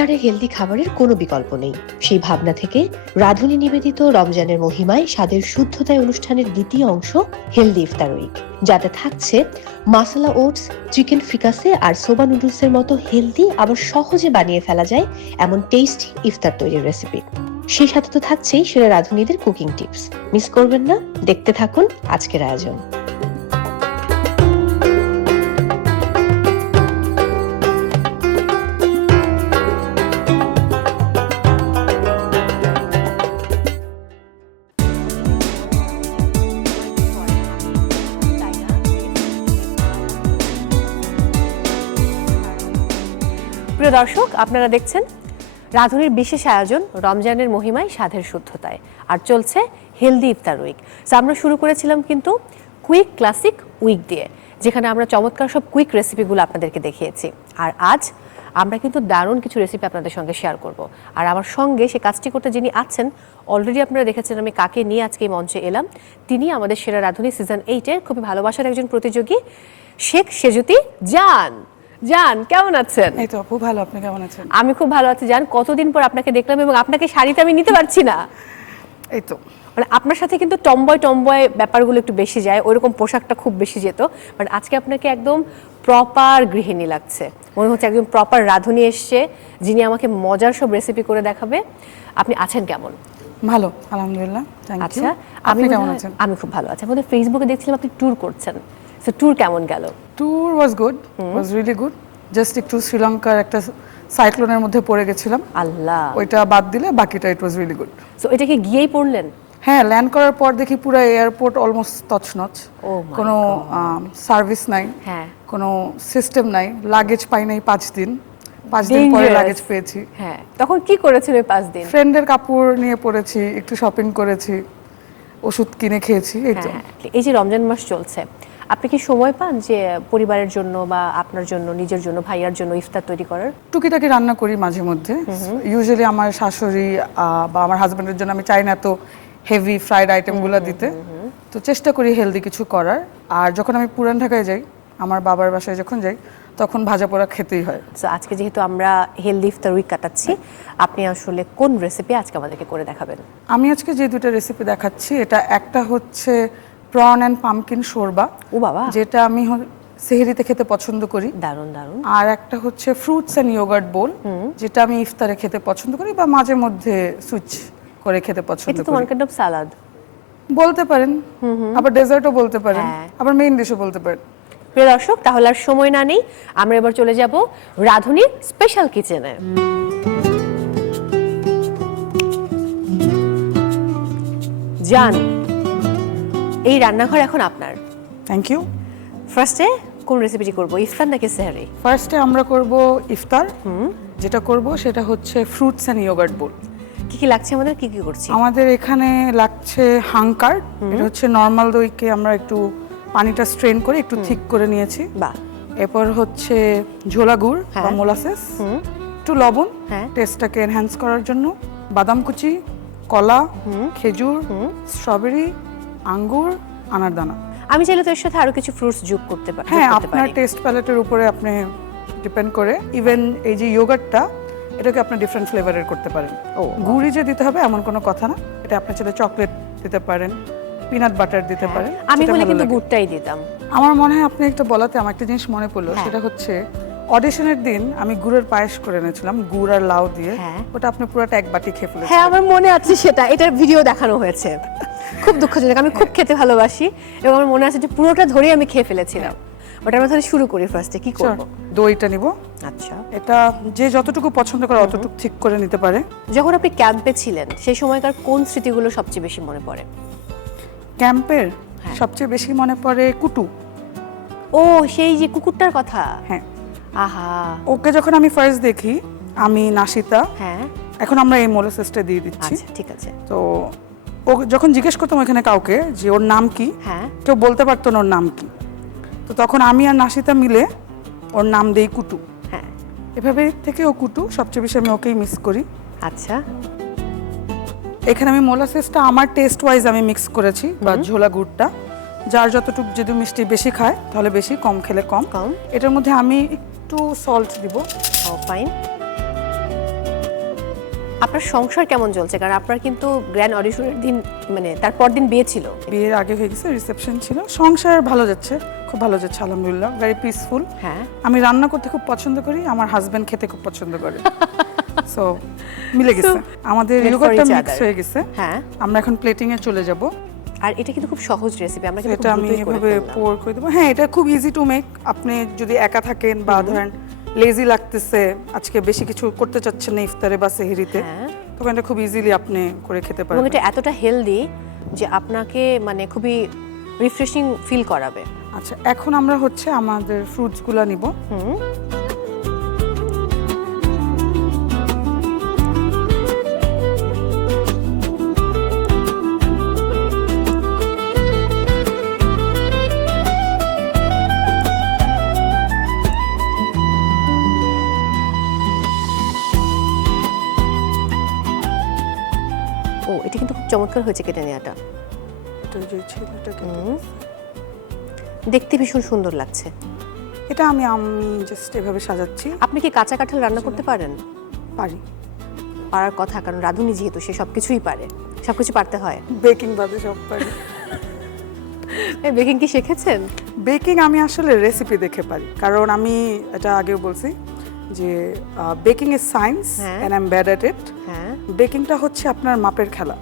ইফতারে হেলদি খাবারের কোনো বিকল্প নেই। সেই ভাবনা থেকে রাঁধুনি নিবেদিত রমজানের মহিমায় স্বাদের শুদ্ধতায় অনুষ্ঠানের দ্বিতীয় অংশ হেলদি ইফতার উইক, যাতে থাকছে মাসালা ওটস, চিকেন ফ্রিকাসে আর সোবা নুডলসের মতো হেলদি আবার সহজে বানিয়ে ফেলা যায় এমন টেস্টি ইফতার তৈরির রেসিপি। সেই সাথে তো থাকছেই সেরা রাঁধুনিদের কুকিং টিপস। মিস করবেন না, দেখতে থাকুন আজকের আয়োজন। প্রিয় দর্শক, আপনারা দেখছেন রাঁধুনির বিশেষ আয়োজন রমজানের মহিমায় স্বাদের শুদ্ধতায়, আর চলছে হেলদি ইফতার উইক। আমরা শুরু করেছিলাম কিন্তু কুইক ক্লাসিক উইক দিয়ে, যেখানে আমরা চমৎকার সব কুইক রেসিপিগুলো আপনাদেরকে দেখিয়েছি। আর আজ আমরা কিন্তু দারুণ কিছু রেসিপি আপনাদের সঙ্গে শেয়ার করব। আর আমার সঙ্গে সে কাজটি করতে যিনি আছেন, অলরেডি আপনারা দেখেছেন আমি কাকে নিয়ে আজকে এই মঞ্চে এলাম। তিনি আমাদের সেরা রাঁধুনি সিজন 8-এর খুবই ভালোবাসার একজন প্রতিযোগী, শেখ সেজুতি জান। জান, কেমন আছেন? এই তো আপু, ভালো। আপনি কেমন আছেন? আমি খুব ভালো আছি জান। কতদিন পর আপনাকে দেখলাম, এবং আপনাকে শাড়িতে আমি নিতে পারছি না। এই তো, মানে আপনার সাথে কিন্তু টম্বয় ব্যাপারগুলো একটু বেশি যায়, ওইরকম পোশাকটা খুব বেশি যেত। বাট আজকে আপনাকে একদম প্রপার গৃহিণী লাগছে, মনে হচ্ছে একদম প্রপার রাঁধুনি এসছে, যিনি আমাকে মজার সব রেসিপি করে দেখাবে। আপনি আছেন কেমন? ভালো, আলহামদুলিল্লাহ। Thank you. আচ্ছা, আপনি কেমন আছেন? আমি খুব ভালো আছি। আমাদের ফেসবুকে দেখছিলাম আপনি ট্যুর করছেন। সো ট্যুর কেমন গেল? Tour was good, was really good. Just একটু শ্রীলঙ্কার একটা সাইক্লোনের মধ্যে পড়ে গেছিলাম, আল্লাহ, ওইটা বাদ দিলে বাকিটা ইট ওয়াজ রিয়েলি গুড। সো এটাকে গিয়েই পড়লেন? হ্যাঁ, ল্যান্ড করার পর দেখি পুরো এয়ারপোর্ট অলমোস্ট তছনছ। কোনো সার্ভিস নাই, হ্যাঁ, কোনো সিস্টেম নাই। লাগেজ পাই নাই 5 দিন। 5 দিন পরে লাগেজ পেয়েছি। হ্যাঁ, তখন কি করেছিল ওই 5 দিন? ফ্রেন্ডের কাপড় নিয়ে পড়েছি, একটু শপিং করেছি, ওষুধ কিনে খেয়েছি, এই তো। এই যে রমজান মাস চলছে, আপনি কি সময় পান যে পরিবারের জন্য বা আপনার জন্য, নিজের জন্য, ভাইয়ার জন্য ইফতার তৈরি করার? টুকিটাকি রান্না করি মাঝে মধ্যে। ইউজুয়ালি আমার শাশুড়ি বা আমার হাজবেন্ডের জন্য আমি চাই না তো হেভি ফ্রাইড আইটেমগুলো দিতে, তো চেষ্টা করি হেলদি কিছু করার। আর যখন আমি পুরান ঢাকায় যাই, আমার বাবার বাসায় যখন যাই, তখন ভাজা পোড়া খেতেই হয়। সো আজকে যেহেতু আমরা হেলদি ইফতার উইক কাটাচ্ছি, আপনি আসলে কোন রেসিপি আজকে আমাদেরকে করে দেখাবেন? আমি আজকে যে দুটো রেসিপি দেখাচ্ছি, এটা একটা হচ্ছে প্রন অ্যান্ড পামকিন শোরবা। ও বাবা, যেটা আমি সেহরিতে খেতে পছন্দ করি। দারুণ দারুণ। আর একটা হচ্ছে ফ্রুটস অ্যান্ড ইয়োগার্ট বোল, যেটা আমি ইফতারে খেতে পছন্দ করি বা মাঝে মধ্যে সুইচ করে খেতে পছন্দ এটা তো করি। ওয়ান কাইন্ড অফ সালাদ বলতে পারেন, আবার ডেজার্টও বলতে পারেন, আবার মেইন ডিশও বলতে পারেন। প্রিয় দর্শক, তাহলে আর সময় না নেই, আমরা এবার চলে যাব রাঁধুনির স্পেশাল কিচেনে। জান, এই রান্নাঘর এখন আপনার। Thank you. ফার্স্টে কোন রেসিপিটি করব, ইফতার নাকি সেহরি? ফার্স্টে আমরা করব ইফতার। যেটা করব সেটা হচ্ছে ফ্রুটস অ্যান্ড ইয়োগার্ট বোল। কি কি লাগছে আমাদের, কি কি করছি? আমাদের এখানে লাগছে হাঙ্কার্ড। এটা হচ্ছে নর্মাল দইকে আমরা একটু পানিটা স্ট্রেন করে একটু থিক করে নিয়েছি। বাহ। এরপর হচ্ছে ঝোলা গুড় বা মোলাসেস, একটু লবণ টেস্টটাকে এনহ্যান্স করার জন্য, বাদাম কুচি, কলা, খেজুর, স্ট্রবেরি, আঙ্গুর, আনারদানা। আমি চাইলে তো এর সাথে আরো কিছু ফ্রুটস যোগ করতে পারি। হ্যাঁ, আপনার টেস্ট প্যালেটের উপরে আপনি ডিপেন্ড করে। ইভেন এই যে ইয়োগার্টটা, এটাকে আপনি ডিফারেন্ট ফ্লেভারের করতে পারেন। গুড়ই যে দিতে হবে এমন কোনো কথা না, এটা আপনি চাইলে চকলেট দিতে পারেন, পিনাট বাটার দিতে পারেন। আমি বলে কিন্তু গুড়টাই দিতাম। আমার মনে হয় আপনি একটা বলাতে আমার একটা জিনিস মনে পড়লো, সেটা হচ্ছে অডিশনের দিন আমি গুড়ের পায়েস করে এনেছিলাম, গুড় আর লাউ দিয়ে। ওটা আপনি পুরোটা এক বাটি খেয়ে ফেলেছেন। হ্যাঁ, আমার মনে আছে সেটা, এটার ভিডিও দেখানো হয়েছে। খুব দুঃখজনক, আমি খুব খেতে ভালোবাসি এবং আমার মনে আছে যে পুরোটা ধরেই আমি খেয়ে ফেলেছিলাম। বাট আমরা তাহলে শুরু করি। ফার্স্টে কি করব? দইটা নিব। আচ্ছা, এটা যে যতটুকু পছন্দ করে অতটুকু ঠিক করে নিতে পারে। যখন আপনি ক্যাম্পে ছিলেন সেই সময়কার কোন স্মৃতিগুলো সবচেয়ে বেশি মনে পড়ে? ক্যাম্পের সবচেয়ে বেশি মনে পড়ে কুটু। ও, সেই যে কুকুরটার কথা। হ্যাঁ, আহা, ওকে যখন আমি ফার্স্ট দেখি, আমি নাশিতা, হ্যাঁ, এখন আমরা এই মোলাসেসটা দিয়ে দিচ্ছি। আচ্ছা ঠিক আছে। তো ও যখন জিজ্ঞেস করতাম এখানে কাউকে যে ওর নাম কি, কেউ বলতে পারতো না ওর নাম কি, তো তখন আমি আর নাশিতা মিলে ওর নাম দেই কুটু। হ্যাঁ, এভাবে থেকে ও কুটু, সবচেয়ে বেশি আমি ওকেই মিস করি। আচ্ছা, এখানে আমি মোলাসেসটা আমার টেস্ট ওয়াইজ আমি মিক্স করেছি, বা ঝোলা গুড়টা যার যতটুকু, যদি মিষ্টি বেশি খায় তাহলে বেশি, কম খেলে কম। এটার মধ্যে আমি একটু সল্ট দিব। ও ফাইন। আপনার সংসার কেমন চলছে? কারণ আপনার কিন্তু গ্র্যান্ড অডিশনের দিন মানে তার পরদিন বিয়ে ছিল। বিয়ের আগে হয়ে গেছে, রিসেপশন ছিল। সংসার ভালো যাচ্ছে, খুব ভালো যাচ্ছে আলহামদুলিল্লাহ, ভেরি পিসফুল। হ্যাঁ, আমি রান্না করতে খুব পছন্দ করি, আমার হাজবেন্ড খেতে খুব পছন্দ করে। সো মিলে গেছে, আমাদের Made for ইয়োগার্টটা each mix other. হয়ে গেছে। হ্যাঁ। আমরা এখন প্লেটিং এ চলে যাব। আর এটা কিন্তু খুব সহজ রেসিপি, আমরা কিন্তু এটা খুব আমি দ্রুতই করে এভাবে ফেললাম। পোর করে দেবো। হ্যাঁ, এটা খুব ইজি টু মেক। আপনি যদি একা থাকেন বা ধরেন লেজি লাগতেছে, আজকে বেশি কিছু করতে চাচ্ছেন না ইফতারে বা সেহরিতে, হ্যাঁ। তখন এটা খুব ইজিলি আপনি করে খেতে এবং পারবেন। এটা এতটা হেলদি যে আপনাকে মানে খুবই রিফ্রেশিং ফিল করাবে। আচ্ছা, এখন আমরা হচ্ছে আমাদের ফ্রুটসগুলো নিব। ও, এটা কিন্তু খুব চমৎকার হয়েছে কেটে নেওয়াটা। এটা যে ছেলেটাকে, দেখতে ভীষণ সুন্দর লাগছে। এটা আমি জাস্ট এভাবে সাজাচ্ছি। আপনি কি কাঁচা কাঁঠাল রান্না করতে পারেন? পারি, পারার কথা, কারণ রাঁধুনি যেহেতু সে সবকিছুই পারে, সবকিছু পারতে হয়। বেকিং বাদে সব পারি। বেকিং কি শিখেছেন? বেকিং আমি আসলে রেসিপি দেখে পারি, কারণ আমি এটা আগেও বলছি যে বেকিং ইজ সায়েন্স হ্যাঁ। এন্ড আই এম ব্যাড এট ইট। হ্যাঁ। বেকিংটা হচ্ছে আপনার মাপের খেলা।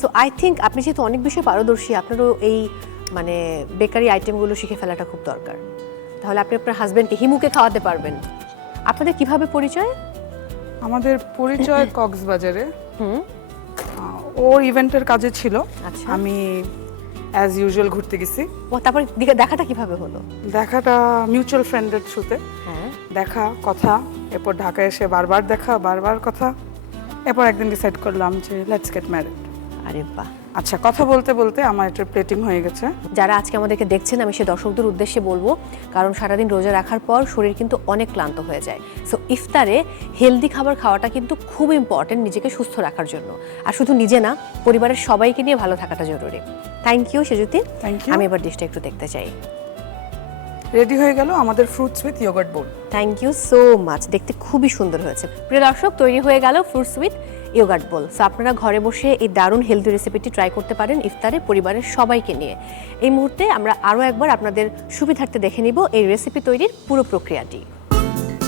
সো আই থিঙ্ক আপনি যেহেতু অনেক বেশি পারদর্শী, আপনারও এই মানে বেকারি আইটেমগুলো শিখে ফেলাটা খুব দরকার। তাহলে আপনি আপনার হাজবেন্ডকে হিমুকে খাওয়াতে পারবেন। আপনাদের কিভাবে পরিচয়? আমাদের পরিচয় কক্সবাজারে। ওর ইভেন্টের কাজে ছিল, আচ্ছা। আমি অ্যাজ ইউজুয়াল ঘুরতে গেছি। ও, তারপর দেখাটা কিভাবে হলো? দেখাটা মিউচুয়াল ফ্রেন্ডের থ্রুতে। হ্যাঁ। দেখা, কথা, এরপর ঢাকায় এসে বারবার দেখা, বারবার কথা। এরপর একদিন ডিসাইড করলাম যে লেটস গেট ম্যারিড। আরে বাহ। আচ্ছা, কথা বলতে বলতে আমার এটা প্লেটিং হয়ে গেছে। যারা আজকে আমাদেরকে দেখছেন, আমি সে দর্শকদের উদ্দেশ্যে বলবো, কারণ সারাদিন রোজা রাখার পর শরীর কিন্তু অনেক ক্লান্ত হয়ে যায়। সো ইফতারে হেলদি খাবার খাওয়াটা কিন্তু খুব ইম্পর্টেন্ট নিজেকে সুস্থ রাখার জন্য। আর শুধু নিজে না, পরিবারের সবাইকে নিয়ে ভালো থাকাটা জরুরি। Thank you Sejuti. Thank you. আমি এবার ডিশটা একটু দেখতে চাই। রেডি হয়ে গেল আমাদের fruits with yogurt bowl. Thank you so much, দেখতে খুবই সুন্দর হয়েছে। প্রিয় দর্শক, তৈরি হয়ে গেল fruits with yogurt bowl. So আপনারা ঘরে বসে এই দারুণ হেলদি রেসিপিটি ট্রাই করতে পারেন ইফতারে পরিবারের সবাইকে নিয়ে। এই মুহূর্তে আমরা আরও একবার আপনাদের সুবিধার্থে দেখে নিব এই রেসিপি তৈরির পুরো প্রক্রিয়াটি।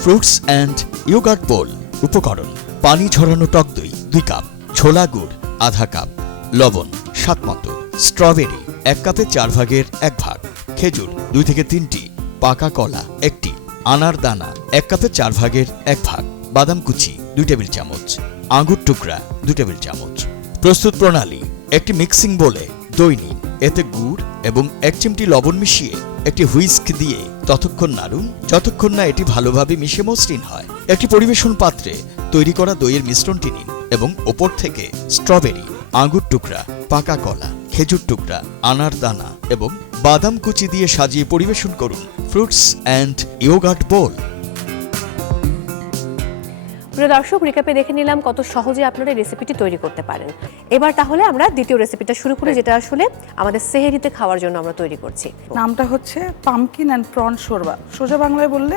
ফ্রুটস অ্যান্ড ইয়োগার্ট বোল। উপকরণ: পানি ঝরানো টক দই 2 কাপ, ছোলা গুড় আধা কাপ, লবণ স্বাদমতো, স্ট্রবেরি 1 কাপে 4 ভাগের 1 ভাগ, খেজুর 2 থেকে 3টি, পাকা কলা 1টি, আনার দানা 1 কাপে 4 ভাগের 1 ভাগ, বাদাম কুচি 2 টেবিল চামচ, আঙ্গুর টুকরা 2 টেবিল চামচ। প্রস্তুত প্রণালী: একটি মিক্সিং বোলে দই নিন, এতে গুড় এবং 1 চিমটি লবণ মিশিয়ে একটি হুইস্ক দিয়ে ততক্ষণ নাড়ুন যতক্ষণ না এটি ভালোভাবে মিশে মসৃণ হয়। একটি পরিবেশন পাত্রে তৈরি করা দইয়ের মিশ্রণটি নিন এবং ওপর থেকে স্ট্রবেরি, আঙ্গুর টুকরা, পাকা কলা, খেজুর টুকরা, আনার দানা এবং বাদাম কুচি দিয়ে সাজিয়ে পরিবেশন করুন। ফ্রুটস অ্যান্ড ইয়োগার্ট বোল। প্রিয় দর্শক, রিক্যাপে দেখে নিলাম কত সহজে আপনারা এই রেসিপিটি তৈরি করতে পারেন। এবার তাহলে আমরা দ্বিতীয় রেসিপিটা শুরু করি, যেটা আসলে আমাদের সেহরিতে খাওয়ার জন্য আমরা তৈরি করছি। নামটা হচ্ছে পামকিন অ্যান্ড প্রন শোরবা। সোজা বাংলায় বললে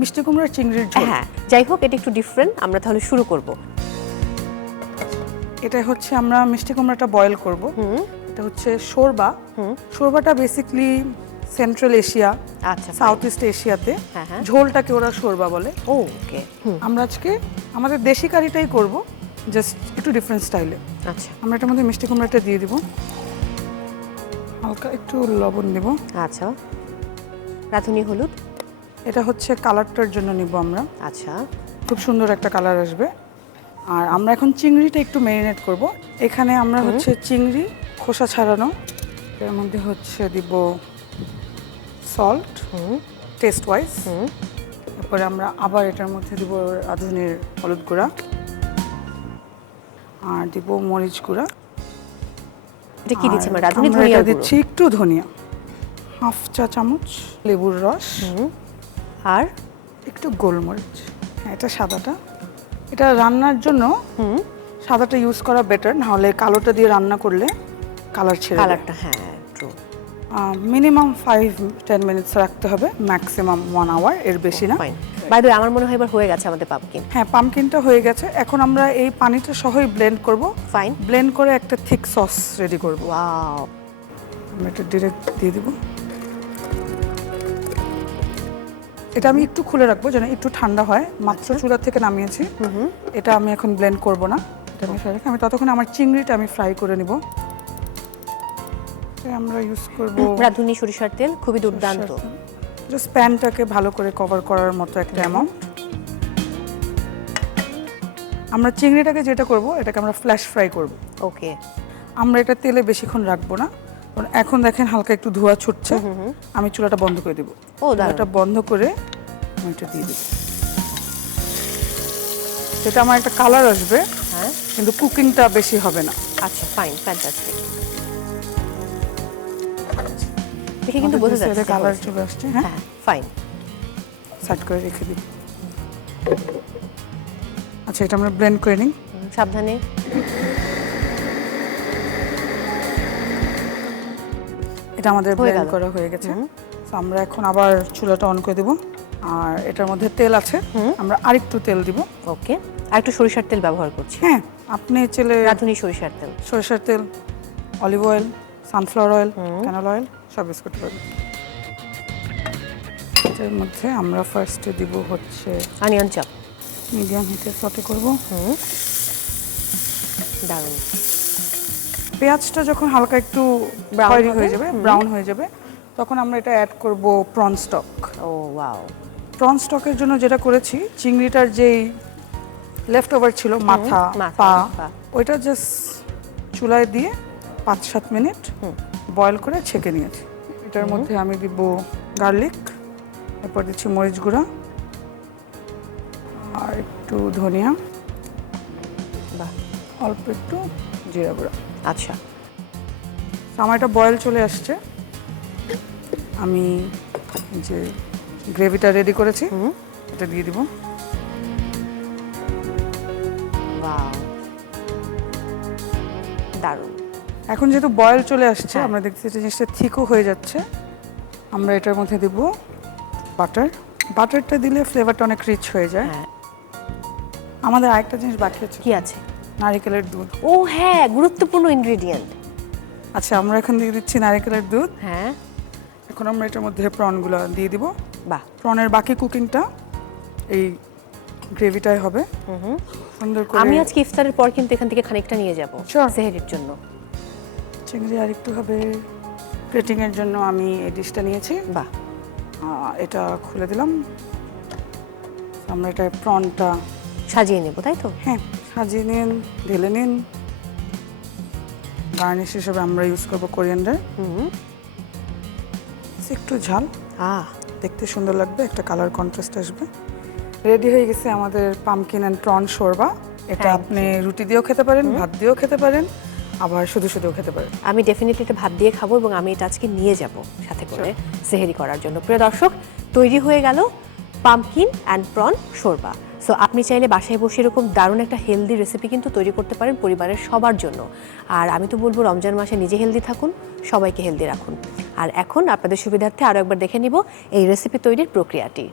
মিষ্টি কুমড়ার চিংড়ির ঝোল। হ্যাঁ, যাই হোক, এটা একটু ডিফারেন্ট। আমরা তাহলে শুরু করব। এটা হচ্ছে আমরা মিষ্টি কুমড়াটা বয়েল করব। এটা হচ্ছে শোরবা। শোরবাটা বেসিক্যালি সেন্ট্রাল এশিয়া, আচ্ছা, সাউথ ইস্ট এশিয়াতে হ্যাঁ, হ্যাঁ। ঝোলটাকে ওরা শোরবা বলে। ওকে। আমরা আজকে আমাদের দেশি কারিটাই করব, জাস্ট একটু ডিফারেন্ট স্টাইলে। আচ্ছা আমরা এটার মধ্যে মিষ্টি কুমড়াটা দিয়ে দিব, হালকা একটু লবণ দিব। আচ্ছা, রাঁধুনি হলুদ। এটা হচ্ছে কালারটার জন্য নিব আমরা, আচ্ছা, খুব সুন্দর একটা কালার আসবে। আর আমরা এখন চিংড়িটা একটু ম্যারিনেট করব। এখানে আমরা হচ্ছে চিংড়ি খোসা ছাড়ানো, এর মধ্যে হচ্ছে দিব সল্ট টেস্ট ওয়াইজ। তারপরে আমরা আবার এটার মধ্যে দিব রাঁধুনির হলুদ গুঁড়া আর দিব মরিচ গুঁড়া। এটা কি দিচ্ছি আমরা? আর রাঁধুনি আমরা ধনিয়া এটা দিচ্ছি একটু ধনিয়া, 1/2 চা চামচ লেবুর রস আর একটু গোলমরিচ। হ্যাঁ, এটা সাদাটা। এটা রান্নার জন্য সাদাটা ইউজ করা বেটার, না হলে কালোটা দিয়ে রান্না করলে কালার ছেড়ে দেয়। কালারটা, হ্যাঁ ট্রু। মিনিমাম 5-10 মিনিটস রাখতে হবে, ম্যাক্সিমাম 1 আওয়ার, এর বেশি না। ফাইন। বাই দ্য ওয়ে, আমার মনে হয় এবার হয়ে গেছে আমাদের পাম্পকিন। হ্যাঁ, পামকিনটা হয়ে গেছে। এখন আমরা এই পানিটা সহই ব্লেন্ড করব। ফাইন। ব্লেন্ড করে একটা থিক সস রেডি করব। ওয়াও, আমরা এটা ডিরেক্ট দিয়ে দিব। এটা আমি একটু খুলে রাখবো যেন একটু ঠান্ডা হয়, মাত্র চুলা থেকে নামিয়েছি। এটা আমি এখন ব্লেন্ড করব না, এটা আমি ফ্রাই রাখি। আমি ততক্ষণ আমার চিংড়িটা আমি ফ্রাই করে নিব। আমরা ইউজ করব রাঁধুনি সরিষার তেল, খুবই দুর্দান্ত। জাস্ট প্যানটাকে ভালো করে কভার করার মতো একটা অ্যামাউন্ট। আমরা চিংড়িটাকে যেটা করব, এটাকে আমরা ফ্ল্যাশ ফ্রাই করব। ওকে। আমরা এটা তেলে বেশিক্ষণ রাখবো না, কারণ এখন দেখেন হালকা একটু ধোঁয়া ছুটছে। আমি চুলাটা বন্ধ করে দেব। চুলাটা বন্ধ করে আমি এটা দিয়ে দেব। সেটা আমার একটা কালার আসবে, হ্যাঁ, কিন্তু কুকিংটা বেশি হবে না। আচ্ছা, ফাইন, ফ্যান্টাস্টিক। দেখে কিন্তু বোঝা যাচ্ছে কালার চলে আসছে। হ্যাঁ, হ্যাঁ, ফাইন। সাইড করে রেখে দিই। আচ্ছা, এটা আমরা ব্লেন্ড করে নিই। সাবধানে। এটা আমাদের ব্লেন্ড করা হয়ে গেছে। তো আমরা এখন আবার চুলাটা অন করে দেব। আর এটার মধ্যে তেল আছে, আমরা আরেকটু তেল দিব। ওকে, আর একটু সরিষার তেল ব্যবহার করছি। হ্যাঁ, আপনি চেলে রাঁধুনি সরিষার তেল, সরিষার তেল, olive oil, sunflower oil, canola oil সব ইউজ করতে পারবেন। এটার মধ্যে আমরা ফার্স্টে দিব হচ্ছে অনিয়ন চপ। মিডিয়াম হিটে সটে করব। দারুণ। পেঁয়াজটা যখন হালকা একটু খয়েরি হয়ে যাবে, ব্রাউন হয়ে যাবে, তখন আমরা এটা অ্যাড করব প্রন স্টক। ও ওয়াও। প্রন স্টকের জন্য যেটা করেছি, চিংড়িটার যেই লেফট ওভার ছিল, মাথা, পা, ওইটা জাস্ট চুলায় দিয়ে 5-7 মিনিট বয়েল করে ছেঁকে নিয়েছি। এটার মধ্যে আমি দিব গার্লিক, এরপর দিচ্ছি মরিচ গুঁড়া আর একটু ধনিয়া, বাহ, অল্প একটু জিরা গুঁড়া। আচ্ছা, আমার এটা বয়েল চলে আসছে। আমি যে গ্রেভিটা রেডি করেছি এটা দিয়ে দিব। ওয়াও, দারুণ। এখন যেহেতু বয়েল চলে আসছে, আমরা দেখছি এটা জিনিসটা থিকও হয়ে যাচ্ছে। আমরা এটার মধ্যে দিব বাটার। বাটারটা দিলে ফ্লেভারটা অনেক রিচ হয়ে যায়। হ্যাঁ। আমাদের আরেকটা জিনিস বাকি আছে, কি আছে? নারকেলের দুধ। ও হ্যাঁ, গুরুত্বপূর্ণ ইনগ্রেডিয়েন্ট। আচ্ছা, আমরা এখন দিয়ে দিচ্ছি নারকেলের দুধ। হ্যাঁ। এখন আমরা এটার মধ্যে প্রনগুলো দিয়ে দিব। বাহ, প্রনের বাকি কুকিংটা এই গ্রেভিটাই হবে। সুন্দর করে আমি আজকে ইফতারের পর কিন্তু এখান থেকে খানিকটা নিয়ে যাব Sure. সেহরির জন্য। চিংড়ি আর একটু হবে প্লেটিং এর জন্য, আমি এই ডিশটা নিয়েছি। বাহ, এটা খুলে দিলাম। আমরা এটা প্রনটা সাজিয়ে নেব, তাই তো? হ্যাঁ সাজিয়ে নিন, ঢেলে নিন। গার্নিশ হিসেবে আমরা ইউজ করবো কোরিয়ান্ডার। একটু ঝাল, দেখতে সুন্দর লাগবে, একটা কালার কন্ট্রাস্ট আসবে। রেডি হয়ে গেছে আমাদের পামকিন অ্যান্ড প্রন শোরবা। এটা আপনি রুটি দিয়েও খেতে পারেন, ভাত দিয়েও খেতে পারেন, আবার শুধু শুধুও খেতে পারেন। আমি ডেফিনেটলি এটা ভাত দিয়ে খাবো এবং আমি এটা আজকে নিয়ে যাব সাথে করে সেহরি করার জন্য। প্রিয় দর্শক, তৈরি হয়ে গেল pumpkin and prawn shorba. So আপনি চাইলে বাসায় বসে এরকম দারুণ একটা হেলদি রেসিপি কিন্তু তৈরি করতে পারেন পরিবারের সবার জন্য। আর আমি তো বলবো, রমজান মাসে নিজে হেলদি থাকুন, সবাইকে হেলদি রাখুন। আর এখন আপনাদের সুবিধার্থে আরও একবার দেখে নিব এই রেসিপি তৈরির প্রক্রিয়াটি।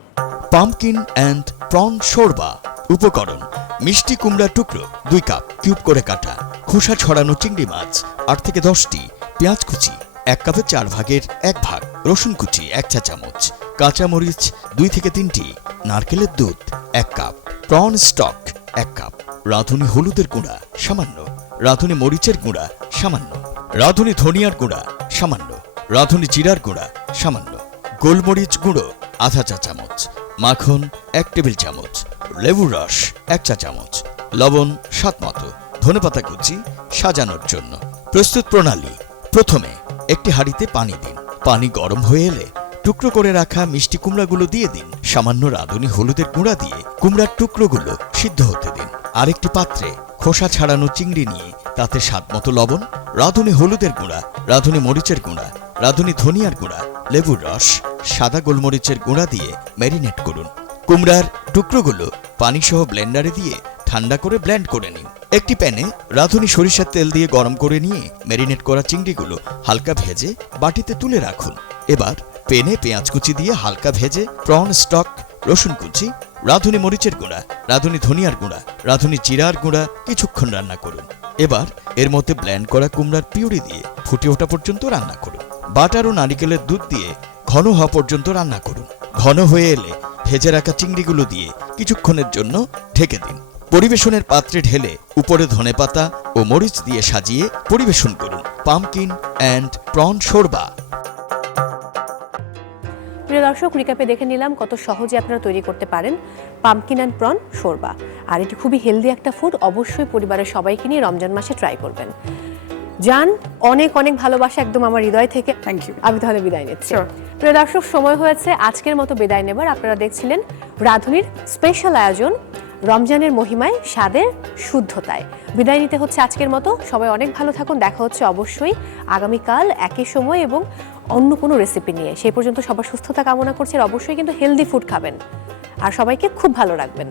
Pumpkin and prawn shorba. উপকরণ: মিষ্টি কুমড়া টুকরো 2 কাপ, কিউব করে কাটা, খোসা ছড়ানো চিংড়ি মাছ 8 থেকে 10টি, পেঁয়াজ কুচি 1 কাপের 4 ভাগের 1 ভাগ, রসুন কুচি 1 চা চামচ, কাঁচা মরিচ 2 থেকে 3টি, নারকেলের দুধ 1 কাপ, প্রন স্টক 1 কাপ, রাঁধুনি হলুদের গুঁড়া সামান্য, রাঁধুনি মরিচের গুঁড়া সামান্য, রাঁধুনি ধনিয়ার গুঁড়া সামান্য, রাঁধুনি জিরার গুঁড়া সামান্য, গোলমরিচ গুঁড়ো আধা চা চামচ, মাখন 1 টেবিল চামচ, লেবুর রস 1 চা চামচ, লবণ স্বাদমতো, ধনেপাতা কুচি সাজানোর জন্য। প্রস্তুত প্রণালী: প্রথমে একটি হাঁড়িতে পানি দিন। পানি গরম হয়ে এলে টুকরো করে রাখা মিষ্টি কুমড়াগুলো দিয়ে দিন। সামান্য রাঁধুনি হলুদের গুঁড়া দিয়ে কুমড়ার টুকরোগুলো সিদ্ধ হতে দিন। আরেকটি পাত্রে খোসা ছাড়ানো চিংড়ি নিয়ে তাতে স্বাদমতো লবণ, রাঁধুনি হলুদের গুঁড়া, রাঁধুনি মরিচের গুঁড়া, রাঁধুনি ধনিয়ার গুঁড়া, লেবুর রস, সাদা গোলমরিচের গুঁড়া দিয়ে ম্যারিনেট করুন। কুমড়ার টুকরোগুলো পানিসহ ব্লেন্ডারে দিয়ে ঠান্ডা করে ব্লেন্ড করে নিন। একটি প্যানে রাঁধুনি সরিষার তেল দিয়ে গরম করে নিয়ে ম্যারিনেট করা চিংড়িগুলো হালকা ভেজে বাটিতে তুলে রাখুন। এবার প্যানে পেঁয়াজ কুচি দিয়ে হালকা ভেজে প্রন স্টক, রসুন কুচি, রাঁধুনি মরিচের গুঁড়া, রাঁধুনি ধনিয়ার গুঁড়া, রাঁধুনি জিরার গুঁড়া কিছুক্ষণ রান্না করুন। এবার এর মধ্যে ব্লেন্ড করা কুমড়ার পিউরি দিয়ে ফুটে ওঠা পর্যন্ত রান্না করুন। বাটার ও নারিকেলের দুধ দিয়ে ঘন হওয়া পর্যন্ত রান্না করুন। ঘন হয়ে এলে ভেজে রাখা চিংড়িগুলো দিয়ে কিছুক্ষণের জন্য ঢেকে দিন। পরিবেশনের পাত্রে ঢেলে উপরে ধনেপাতা ও মরিচ দিয়ে সাজিয়ে পরিবেশন করুন। Pumpkin and prawn shorba. প্রিয় দর্শক, রিক্যাপে দেখে নিলাম কত সহজে আপনারা তৈরি করতে পারেন পামকিন অ্যান্ড প্রন শোরবা। আর এটি খুবই হেলদি একটা ফুড, অবশ্যই পরিবারের সবাইকে নিয়ে রমজান মাসে ট্রাই করবেন। জান, অনেক অনেক ভালোবাসা একদম আমার হৃদয় থেকে। Thank you. আমি তাহলে বিদায় নিচ্ছি। Sure. প্রিয় দর্শক, সময় হয়েছে আজকের মতো বিদায় নেবার। আপনারা দেখছিলেন রাঁধুনির স্পেশাল আয়োজন রমজানের মহিমায়, স্বাদের শুদ্ধতায়। বিদায় নিতে হচ্ছে আজকের মতো। সবাই অনেক ভালো থাকুন। দেখা হচ্ছে অবশ্যই আগামীকাল একই সময় এবং অন্য কোনো রেসিপি নিয়ে। সেই পর্যন্ত সবার সুস্থতা কামনা করছি। আর অবশ্যই কিন্তু হেলদি ফুড খাবেন আর সবাইকে খুব ভালো রাখবেন।